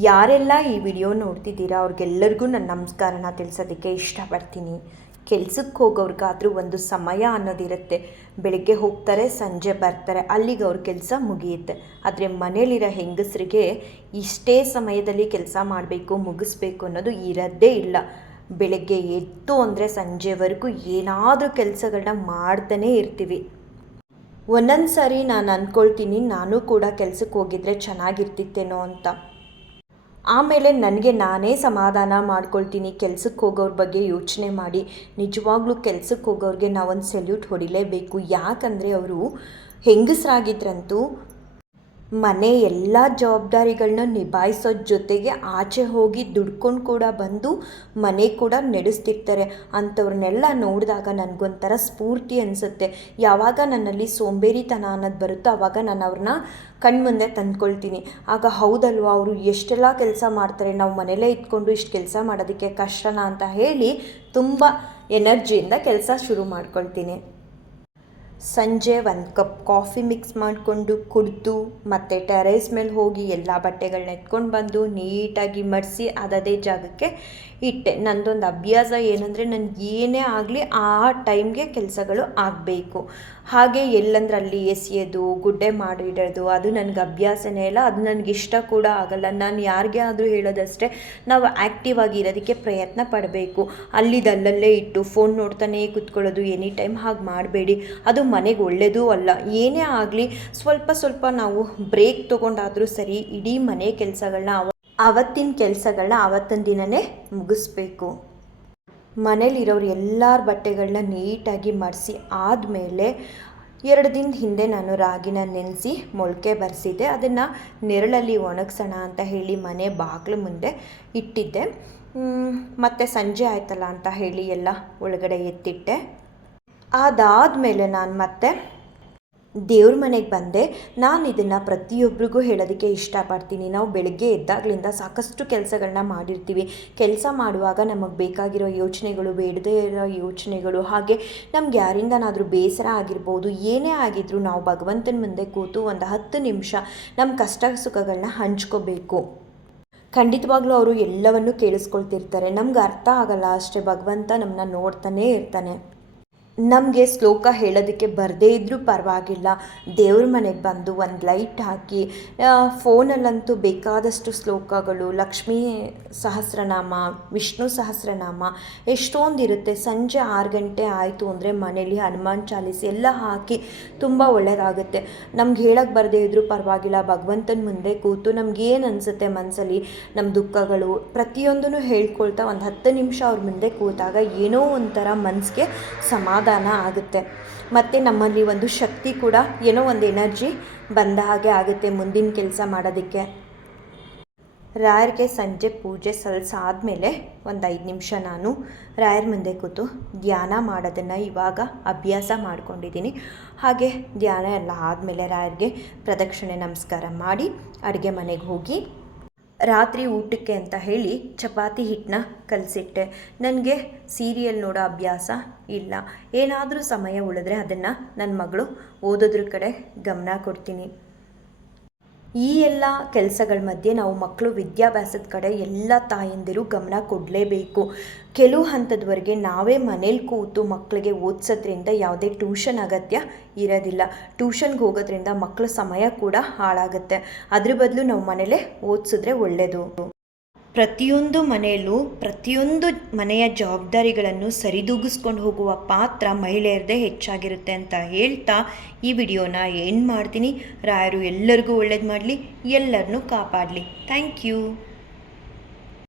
ಯಾರೆಲ್ಲ ಈ ವಿಡಿಯೋ ನೋಡ್ತಿದ್ದೀರಾ, ಅವ್ರಿಗೆಲ್ಲರಿಗೂ ನನ್ನ ನಮಸ್ಕಾರನ ತಿಳಿಸೋದಕ್ಕೆ ಇಷ್ಟಪಡ್ತೀನಿ. ಕೆಲ್ಸಕ್ಕೆ ಹೋಗೋರ್ಗಾದ್ರೂ ಒಂದು ಸಮಯ ಅನ್ನೋದಿರುತ್ತೆ. ಬೆಳಗ್ಗೆ ಹೋಗ್ತಾರೆ, ಸಂಜೆ ಬರ್ತಾರೆ, ಅಲ್ಲಿಗೆ ಅವ್ರ ಕೆಲಸ ಮುಗಿಯುತ್ತೆ. ಆದರೆ ಮನೇಲಿರೋ ಹೆಂಗಸರಿಗೆ ಇಷ್ಟೇ ಸಮಯದಲ್ಲಿ ಕೆಲಸ ಮಾಡಬೇಕು, ಮುಗಿಸ್ಬೇಕು ಅನ್ನೋದು ಇರೋದೇ ಇಲ್ಲ. ಬೆಳಗ್ಗೆ ಎದ್ದು ಅಂದರೆ ಸಂಜೆವರೆಗೂ ಏನಾದರೂ ಕೆಲಸಗಳನ್ನ ಮಾಡ್ತಾನೇ ಇರ್ತೀವಿ. ಒಂದೊಂದು ಸಾರಿ ನಾನು ಅಂದ್ಕೊಳ್ತೀನಿ ನಾನು ಕೂಡ ಕೆಲಸಕ್ಕೆ ಹೋಗಿದ್ರೆ ಚೆನ್ನಾಗಿರ್ತಿತ್ತೇನೋ ಅಂತ. ಆಮೇಲೆ ನನಗೆ ನಾನೇ ಸಮಾಧಾನ ಮಾಡ್ಕೊಳ್ತೀನಿ, ಕೆಲ್ಸಕ್ಕೆ ಹೋಗೋರ ಬಗ್ಗೆ ಯೋಚನೆ ಮಾಡಿ. ನಿಜವಾಗ್ಲೂ ಕೆಲ್ಸಕ್ಕೆ ಹೋಗೋರಿಗೆ ನಾವೊಂದು ಸೆಲ್ಯೂಟ್ ಹೊಡಿಲೇಬೇಕು. ಯಾಕಂದರೆ ಅವರು ಹೆಂಗಸರಾಗಿದ್ರಂತೂ ಮನೆ ಎಲ್ಲ ಜವಾಬ್ದಾರಿಗಳನ್ನ ನಿಭಾಯಿಸೋ ಜೊತೆಗೆ ಆಚೆ ಹೋಗಿ ದುಡ್ಕೊಂಡು ಕೂಡ ಬಂದು ಮನೆ ಕೂಡ ನಡೆಸ್ತಿರ್ತಾರೆ. ಅಂಥವ್ರನ್ನೆಲ್ಲ ನೋಡಿದಾಗ ನನಗೊಂಥರ ಸ್ಫೂರ್ತಿ ಅನಿಸುತ್ತೆ. ಯಾವಾಗ ನನ್ನಲ್ಲಿ ಸೋಂಬೇರಿತನ ಅನ್ನೋದು ಬರುತ್ತೋ ಆವಾಗ ನಾನು ಅವ್ರನ್ನ ಕಣ್ಮುಂದೆ ತಂದ್ಕೊಳ್ತೀನಿ. ಆಗ ಹೌದಲ್ವಾ ಅವರು ಎಷ್ಟೆಲ್ಲ ಕೆಲಸ ಮಾಡ್ತಾರೆ, ನಾವು ಮನೇಲೇ ಇಟ್ಕೊಂಡು ಇಷ್ಟು ಕೆಲಸ ಮಾಡೋದಕ್ಕೆ ಕಷ್ಟನಾ ಅಂತ ಹೇಳಿ ತುಂಬ ಎನರ್ಜಿಯಿಂದ ಕೆಲಸ ಶುರು ಮಾಡ್ಕೊಳ್ತೀನಿ. ಸಂಜೆ ಒಂದು ಕಪ್ ಕಾಫಿ ಮಿಕ್ಸ್ ಮಾಡಿಕೊಂಡು ಕುಡಿದು ಮತ್ತು ಟೆರೇಸ್ ಮೇಲೆ ಹೋಗಿ ಎಲ್ಲ ಬಟ್ಟೆಗಳನ್ನ ಎತ್ಕೊಂಡು ಬಂದು ನೀಟಾಗಿ ಮಡಿಸಿ ಅದದೇ ಜಾಗಕ್ಕೆ ಇಟ್ಟೆ. ನಂದೊಂದು ಅಭ್ಯಾಸ ಏನಂದರೆ ನನಗೆ ಏನೇ ಆಗಲಿ ಆ ಟೈಮ್ಗೆ ಕೆಲಸಗಳು ಆಗಬೇಕು. ಹಾಗೆ ಎಲ್ಲಂದ್ರೆ ಅಲ್ಲಿ ಎಸೆಯೋದು, ಗುಡ್ಡೆ ಮಾಡಿಡೋದು ಅದು ನನಗೆ ಅಭ್ಯಾಸನೇ ಇಲ್ಲ, ಅದು ನನಗೆ ಇಷ್ಟ ಕೂಡ ಆಗಲ್ಲ. ನಾನು ಯಾರಿಗೆ ಆದರೂ ಹೇಳೋದಷ್ಟೇ ನಾವು ಆ್ಯಕ್ಟಿವ್ ಆಗಿ ಇರೋದಕ್ಕೆ ಪ್ರಯತ್ನ ಪಡಬೇಕು. ಅಲ್ಲಿದಲ್ಲಲ್ಲೇ ಇಟ್ಟು ಫೋನ್ ನೋಡ್ತಾನೇ ಕೂತ್ಕೊಳ್ಳೋದು ಎನಿ ಟೈಮ್ ಹಾಗೆ ಮಾಡಬೇಡಿ. ಅದು ಮನೆಗೆ ಒಳ್ಳೆಯದೂ ಅಲ್ಲ. ಏನೇ ಆಗಲಿ ಸ್ವಲ್ಪ ಸ್ವಲ್ಪ ನಾವು ಬ್ರೇಕ್ ತೊಗೊಂಡಾದರೂ ಸರಿ, ಇಡೀ ಮನೆ ಕೆಲಸಗಳನ್ನ ಆವತ್ತಿನ ಕೆಲಸಗಳನ್ನ ಆವತ್ತಿನ ದಿನವೇ ಮುಗಿಸ್ಬೇಕು. ಮನೇಲಿರೋರು ಎಲ್ಲರ ಬಟ್ಟೆಗಳನ್ನ ನೀಟಾಗಿ ಮಡಿಸಿ ಆದಮೇಲೆ ಎರಡು ದಿನದ ಹಿಂದೆ ನಾನು ರಾಗಿನ ನೆನೆಸಿ ಮೊಳಕೆ ಬರೆಸಿದ್ದೆ. ಅದನ್ನು ನೆರಳಲ್ಲಿ ಒಣಗಿಸೋಣ ಅಂತ ಹೇಳಿ ಮನೆ ಬಾಗಿಲು ಮುಂದೆ ಇಟ್ಟಿದ್ದೆ. ಮತ್ತು ಸಂಜೆ ಆಯ್ತಲ್ಲ ಅಂತ ಹೇಳಿ ಎಲ್ಲ ಒಳಗಡೆ ಎತ್ತಿಟ್ಟೆ. ಅದಾದಮೇಲೆ ನಾನು ಮತ್ತೆ ದೇವ್ರ ಮನೆಗೆ ಬಂದೆ. ನಾನು ಇದನ್ನು ಪ್ರತಿಯೊಬ್ಬರಿಗೂ ಹೇಳೋದಕ್ಕೆ ಇಷ್ಟಪಡ್ತೀನಿ. ನಾವು ಬೆಳಗ್ಗೆ ಎದ್ದಾಗಲಿಂದ ಸಾಕಷ್ಟು ಕೆಲಸಗಳನ್ನ ಮಾಡಿರ್ತೀವಿ. ಕೆಲಸ ಮಾಡುವಾಗ ನಮಗೆ ಬೇಕಾಗಿರೋ ಯೋಚನೆಗಳು, ಬೇಡದೇ ಇರೋ ಯೋಚನೆಗಳು, ಹಾಗೆ ನಮ್ಗೆ ಯಾರಿಂದನಾದರೂ ಬೇಸರ ಆಗಿರ್ಬೋದು, ಏನೇ ಆಗಿದ್ರೂ ನಾವು ಭಗವಂತನ ಮುಂದೆ ಕೂತು ಒಂದು ಹತ್ತು ನಿಮಿಷ ನಮ್ಮ ಕಷ್ಟ ಸುಖಗಳನ್ನ ಹಂಚ್ಕೋಬೇಕು. ಖಂಡಿತವಾಗ್ಲೂ ಅವರು ಎಲ್ಲವನ್ನೂ ಕೇಳಿಸ್ಕೊಳ್ತಿರ್ತಾರೆ. ನಮ್ಗೆ ಅರ್ಥ ಆಗಲ್ಲ ಅಷ್ಟೇ ಭಗವಂತ ನಮ್ಮನ್ನ ನೋಡ್ತಾನೇ ಇರ್ತಾನೆ. ನಮಗೆ ಶ್ಲೋಕ ಹೇಳೋದಕ್ಕೆ ಬರದೇ ಇದ್ದರೂ ಪರವಾಗಿಲ್ಲ. ದೇವ್ರ ಮನೆಗೆ ಬಂದು ಒಂದು ಲೈಟ್ ಹಾಕಿ ಫೋನಲ್ಲಂತೂ ಬೇಕಾದಷ್ಟು ಶ್ಲೋಕಗಳು, ಲಕ್ಷ್ಮೀ ಸಹಸ್ರನಾಮ, ವಿಷ್ಣು ಸಹಸ್ರನಾಮ, ಎಷ್ಟೊಂದಿರುತ್ತೆ. ಸಂಜೆ ಆರು ಗಂಟೆ ಆಯಿತು ಅಂದರೆ ಮನೇಲಿ ಹನುಮಾನ್ ಚಾಲೀಸ್ ಎಲ್ಲ ಹಾಕಿ ತುಂಬ ಒಳ್ಳೆಯದಾಗುತ್ತೆ ನಮ್ಗೆ ಹೇಳೋಕ್ಕೆ ಬರದೇ ಇದ್ದರೂ ಪರವಾಗಿಲ್ಲ. ಭಗವಂತನ ಮುಂದೆ ಕೂತು ನಮ್ಗೇನು ಅನಿಸುತ್ತೆ ಮನಸ್ಸಲ್ಲಿ ನಮ್ಮ ದುಃಖಗಳು. ಪ್ರತಿಯೊಂದನ್ನು ಹೇಳ್ಕೊಳ್ತಾ ಒಂದು ಹತ್ತು ನಿಮಿಷ ಅವ್ರ ಮುಂದೆ ಕೂತಾಗ ಏನೋ ಒಂಥರ ಮನಸ್ಸಿಗೆ ಸಮಾಧಾನ ಆಗುತ್ತೆ. ಮತ್ತು ನಮ್ಮಲ್ಲಿ ಒಂದು ಶಕ್ತಿ ಕೂಡ ಏನೋ ಒಂದು ಎನರ್ಜಿ ಬಂದ ಹಾಗೆ ಆಗುತ್ತೆ ಮುಂದಿನ ಕೆಲಸ ಮಾಡೋದಕ್ಕೆ. ರಾಯರ್ಗೆ ಸಂಜೆ ಪೂಜೆ ಸಲ್ಲಿಸಾದ್ಮೇಲೆ ಒಂದು ಐದು ನಿಮಿಷ ನಾನು ರಾಯರ್ ಮುಂದೆ ಕೂತು ಧ್ಯಾನ ಮಾಡೋದನ್ನು ಇವಾಗ ಅಭ್ಯಾಸ ಮಾಡ್ಕೊಂಡಿದ್ದೀನಿ. ಹಾಗೆ ಧ್ಯಾನ ಎಲ್ಲ ಆದಮೇಲೆ ರಾಯರ್ಗೆ ಪ್ರದಕ್ಷಿಣೆ ನಮಸ್ಕಾರ ಮಾಡಿ ಅಡುಗೆ ಮನೆಗೆ ಹೋಗಿ ರಾತ್ರಿ ಊಟಕ್ಕೆ ಅಂತ ಹೇಳಿ ಚಪಾತಿ ಹಿಟ್ಟನ್ನ ಕಲಸಿಟ್ಟೆ. ನನಗೆ ಸೀರಿಯಲ್ ನೋಡೋ ಅಭ್ಯಾಸ ಇಲ್ಲ. ಏನಾದರೂ ಸಮಯ ಉಳಿದ್ರೆ ಅದನ್ನು ನನ್ನ ಮಗಳು ಓದೋದ್ರ ಕಡೆ ಗಮನ ಕೊಡ್ತೀನಿ. ಈ ಎಲ್ಲ ಕೆಲಸಗಳ ಮಧ್ಯೆ ನಾವು ಮಕ್ಕಳು ವಿದ್ಯಾಭ್ಯಾಸದ ಕಡೆ ಎಲ್ಲ ತಾಯಂದಿರು ಗಮನ ಕೊಡಲೇಬೇಕು. ಕೆಲವು ಹಂತದವರೆಗೆ ನಾವೇ ಮನೇಲಿ ಕೂತು ಮಕ್ಕಳಿಗೆ ಓದಿಸೋದ್ರಿಂದ ಯಾವುದೇ ಟ್ಯೂಷನ್ ಅಗತ್ಯ ಇರೋದಿಲ್ಲ. ಟ್ಯೂಷನ್ಗೆ ಹೋಗೋದ್ರಿಂದ ಮಕ್ಕಳ ಸಮಯ ಕೂಡ ಹಾಳಾಗುತ್ತೆ. ಅದ್ರ ಬದಲು ನಾವು ಮನೇಲೇ ಓದಿಸಿದ್ರೆ ಒಳ್ಳೆಯದು ಪ್ರತಿಯೊಂದು ಮನೆಯಲ್ಲೂ ಪ್ರತಿಯೊಂದು ಮನೆಯ ಜವಾಬ್ದಾರಿಗಳನ್ನು ಸರಿದೂಗಿಸ್ಕೊಂಡು ಹೋಗುವ ಪಾತ್ರ ಮಹಿಳೆಯರದೇ ಹೆಚ್ಚಾಗಿರುತ್ತೆ ಅಂತ ಹೇಳ್ತಾ ಈ ವಿಡಿಯೋನ ಏನು ಮಾಡ್ತೀನಿ. ರಾಯರು ಎಲ್ಲರಿಗೂ ಒಳ್ಳೇದು ಮಾಡಲಿ, ಎಲ್ಲರನ್ನೂ ಕಾಪಾಡಲಿ. Thank you.